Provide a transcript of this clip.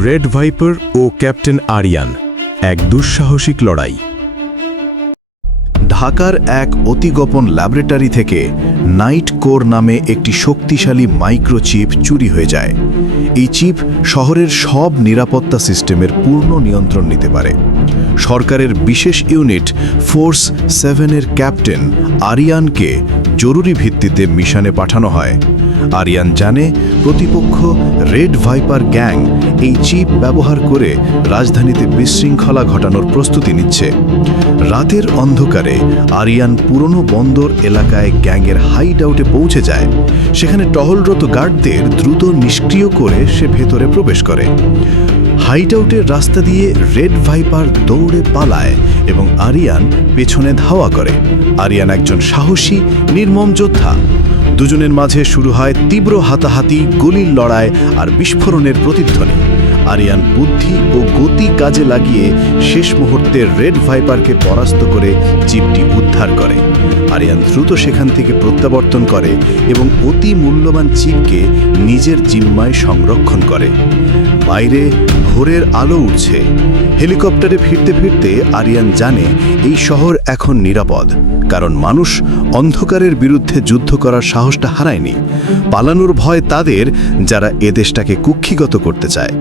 Red viper ও captain Aryan, এক দুঃসাহসিক লড়াই। ঢাকার এক অতি গোপন ল্যাবরেটরি থেকে নাইট কোর নামে একটি শক্তিশালী মাইক্রোচিপ চুরি হয়ে যায়। এই চিপ শহরের সব নিরাপত্তা সিস্টেমের পূর্ণ নিয়ন্ত্রণ নিতে পারে। সরকারের বিশেষ ইউনিট ফোর্স 7-এর ক্যাপ্টেন আরিয়ানকে জরুরি ভিত্তিতে মিশনে পাঠানো হয়। আরিয়ান জানে প্রতিপক্ষ রেড ভাইপার গ্যাং এই চিপ ব্যবহার করে রাজধানীতে বিশৃঙ্খলা ঘটানোর প্রস্তুতি নিচ্ছে। রাতের অন্ধকারে আরিয়ান পুরনো বন্দর এলাকায় গ্যাংয়ের হাইড আউটে পৌঁছে যায়। সেখানে টহলরত গার্ডদের দ্রুত নিষ্ক্রিয় করে সে ভেতরে প্রবেশ করে। হাইড আউটের রাস্তা দিয়ে রেড ভাইপার দৌড়ে পালায় এবং আরিয়ান পেছনে ধাওয়া করে। আরিয়ান একজন সাহসী নির্মম যোদ্ধা। দুজনের মাঝে শুরু হয় তীব্র হাতাহাতি, গুলির লড়াই আর বিস্ফোরণের প্রতিধ্বনি। আরিয়ান বুদ্ধি ও গতি কাজে লাগিয়ে শেষ মুহূর্তে রেড ভাইপারকে পরাস্ত করে চিপটি উদ্ধার করে। আরিয়ান দ্রুত সেখান থেকে প্রত্যাবর্তন করে এবং অতি মূল্যবান চিপকে নিজের জিম্মায় সংরক্ষণ করে। বাইরে ভোরের আলো উঠছে। হেলিকপ্টারে ফিরতে ফিরতে আরিয়ান জানে এই শহর এখন নিরাপদ, কারণ মানুষ অন্ধকারের বিরুদ্ধে যুদ্ধ করার সাহসটা হারায়নি। পালানোর ভয় তাদের যারা এ দেশটাকে কুক্ষিগত করতে চায়।